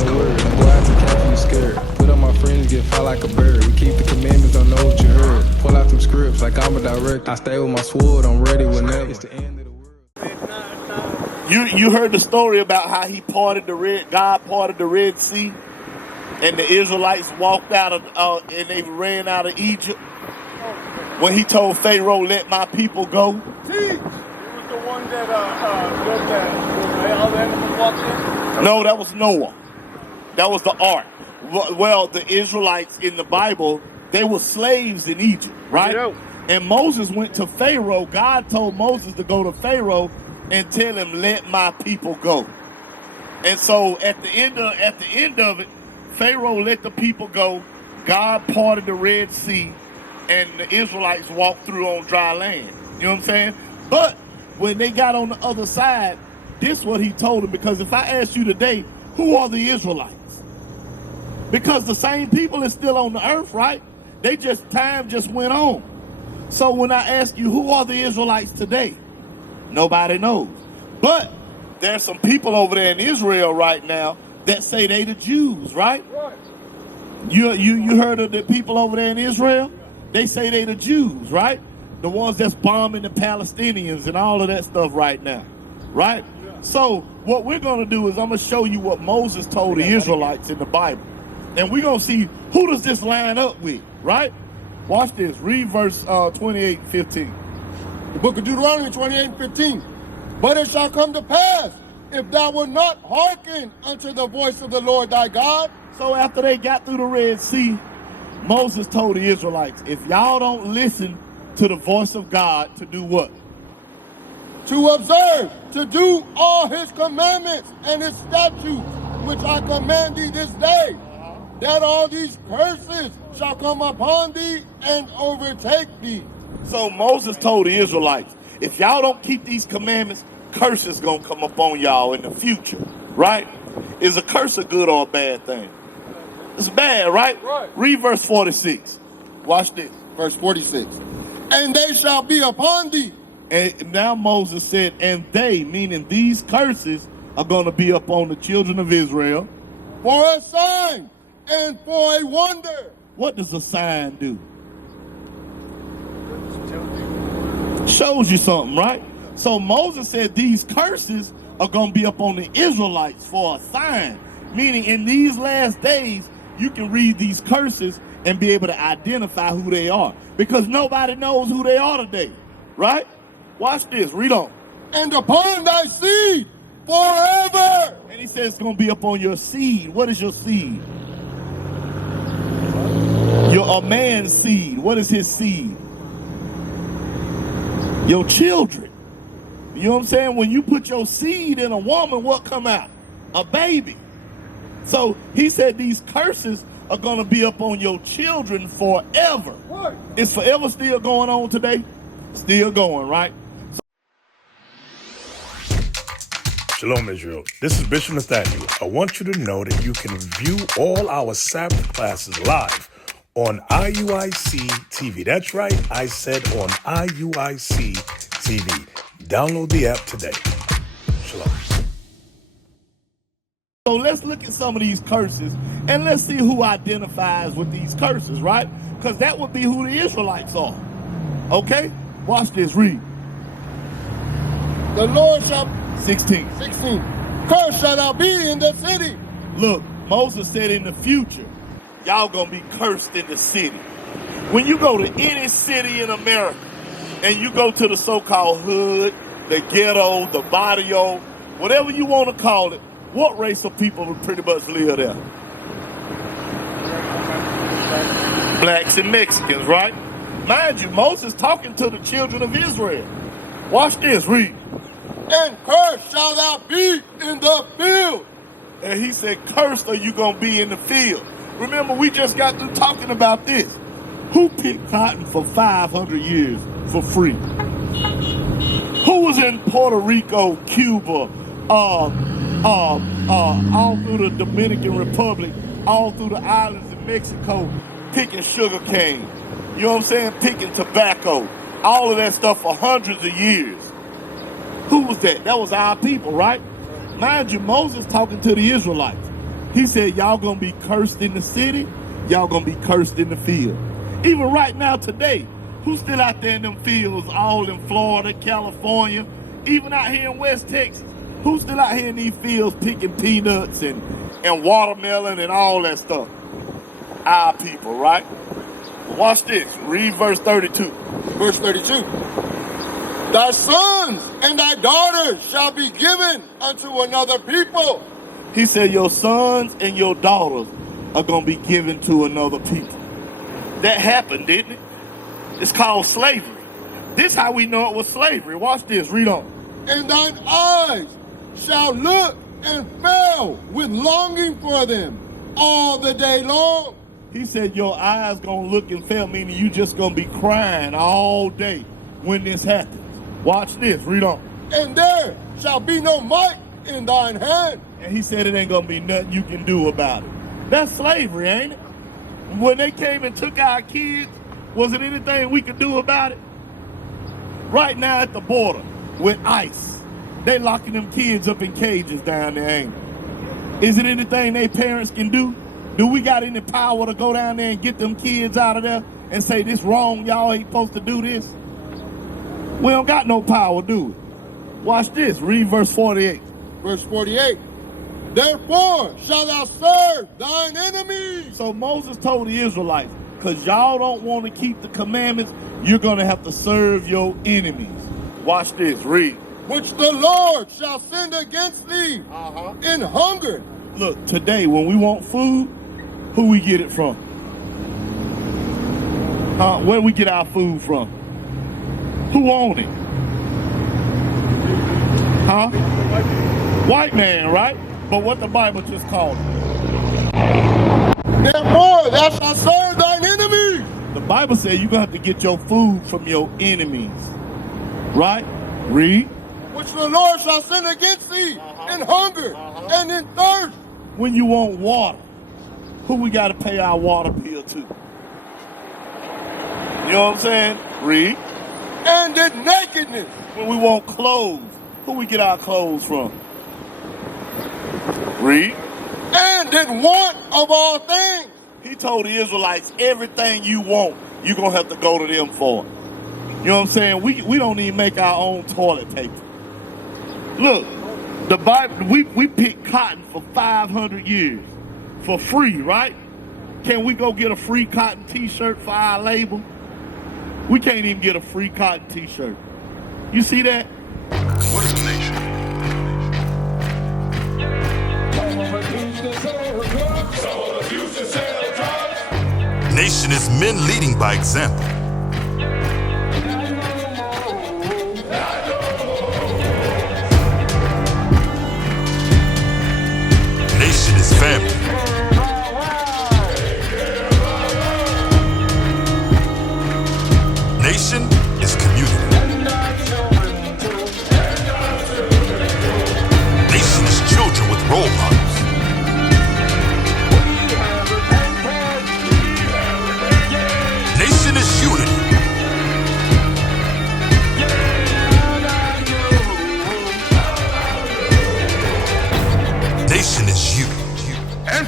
in the word. Don't go out to camp, you scared. Put up my friends, get fly like a bird. We keep the commandments, don't know what you heard. Pull out them scripts like I'm a director. I stay with my sword, I'm ready whenever. It's the end of the world. You heard the story about how God parted the Red Sea, and the Israelites walked out of, and they ran out of Egypt. When he told Pharaoh, "Let my people go." It was the one that other animals walked in? No, that was Noah. That was the ark. Well, the Israelites in the Bible, they were slaves in Egypt, right? Yeah. And Moses went to Pharaoh. God told Moses to go to Pharaoh and tell him, "Let my people go." And so at the end of it, Pharaoh let the people go. God parted the Red Sea, and the Israelites walked through on dry land. You know what I'm saying? But when they got on the other side, this is what he told them. Because if I ask you today, who are the Israelites? Because the same people is still on the earth, right? Time just went on. So when I ask you, who are the Israelites today? Nobody knows. But there's some people over there in Israel right now that say they the Jews, right? Right. You heard of the people over there in Israel? They say they the Jews, right? The ones that's bombing the Palestinians and all of that stuff right now, right? Yeah. So what we're going to do is I'm going to show you what Moses told the Israelites in the Bible. And we're going to see who does this line up with, right? Watch this. Read verse 28 and 15. The book of Deuteronomy 28 and 15. But it shall come to pass, if thou wilt not hearken unto the voice of the Lord thy God. So after they got through the Red Sea, Moses told the Israelites, if y'all don't listen to the voice of God, to do what? To observe, to do all his commandments and his statutes, which I command thee this day, that all these curses shall come upon thee and overtake thee. So Moses told the Israelites, if y'all don't keep these commandments, curses gonna come upon y'all in the future, right? Is a curse a good or a bad thing? It's bad, right? Right. Read verse 46. Watch this. Verse 46. And they shall be upon thee. And now Moses said, and they, meaning these curses, are going to be upon the children of Israel. For a sign and for a wonder. What does a sign do? Shows you something, right? So Moses said these curses are going to be upon the Israelites for a sign. Meaning in these last days, you can read these curses and be able to identify who they are. Because nobody knows who they are today, right? Watch this, read on. And upon thy seed forever. And he says it's going to be upon your seed. What is your seed? A man's seed. What is his seed? Your children. You know what I'm saying? When you put your seed in a woman, what come out? A baby. So he said these curses are going to be up on your children forever. What? Is forever still going on today? Still going, right? Shalom, Israel. This is Bishop Nathaniel. I want you to know that you can view all our Sabbath classes live on IUIC TV. That's right, I said on IUIC TV. Download the app today. Shalom. So let's look at some of these curses and let's see who identifies with these curses, right? Because that would be who the Israelites are. Okay? Watch this, read. The Lord shall... 16. Cursed shall thou be in the city. Look, Moses said in the future, y'all gonna be cursed in the city. When you go to any city in America and you go to the so-called hood, the ghetto, the barrio, whatever you want to call it, what race of people would pretty much live there? Blacks and Mexicans, right? Mind you, Moses talking to the children of Israel. Watch this, read. And cursed shall thou be in the field. And he said, cursed are you going to be in the field. Remember, we just got through talking about this. Who picked cotton for 500 years for free? Who was in Puerto Rico, Cuba, all through the Dominican Republic, all through the islands in Mexico, picking sugar cane? You know what I'm saying? Picking tobacco. All of that stuff for hundreds of years. Who was that? That was our people, right? Mind you, Moses talking to the Israelites. He said, y'all gonna be cursed in the city, y'all gonna be cursed in the field. Even right now today, who's still out there in them fields, all in Florida, California, even out here in West Texas? Who's still out here in these fields picking peanuts and watermelon and all that stuff? Our people, right? Watch this. Read verse 32. Verse 32. Thy sons and thy daughters shall be given unto another people. He said your sons and your daughters are going to be given to another people. That happened, didn't it? It's called slavery. This how we know it was slavery. Watch this. Read on. And thine eyes shall look and fail with longing for them all the day long. He said your eyes going to look and fail, meaning you just going to be crying all day when this happens. Watch this. Read on. And there shall be no might in thine hand. And he said it ain't going to be nothing you can do about it. That's slavery, ain't it? When they came and took our kids, was it anything we could do about it? Right now at the border with ICE, they locking them kids up in cages down there, ain't it? Is it anything they parents can do? Do we got any power to go down there and get them kids out of there and say this wrong, y'all ain't supposed to do this? We don't got no power, do we? Watch this. Read verse 48. Verse 48. Therefore shalt thou serve thine enemies. So Moses told the Israelites, because y'all don't want to keep the commandments, you're going to have to serve your enemies. Watch this. Read. Which the Lord shall send against thee in hunger. Look, today when we want food, who we get it from? Where we get our food from? Who own it? White man, right? But what the Bible just called it? Therefore thou shalt serve thine enemies. The Bible says you're going to have to get your food from your enemies. Right? Read. Which the Lord shall send against thee in hunger and in thirst. When you want water, who we got to pay our water bill to? You know what I'm saying? Read. And in nakedness. When we want clothes, who we get our clothes from? Read. And in want of all things. He told the Israelites, everything you want, you're going to have to go to them for. You know what I'm saying? We don't even make our own toilet paper. Look, the Bible, we picked cotton for 500 years for free, right? Can we go get a free cotton t-shirt for our label? We can't even get a free cotton t-shirt. You see that? What is a nation? Nation is men leading by example. Nation is family. Nation is community. Nation is children with role models. Nation is unity. Nation is you. And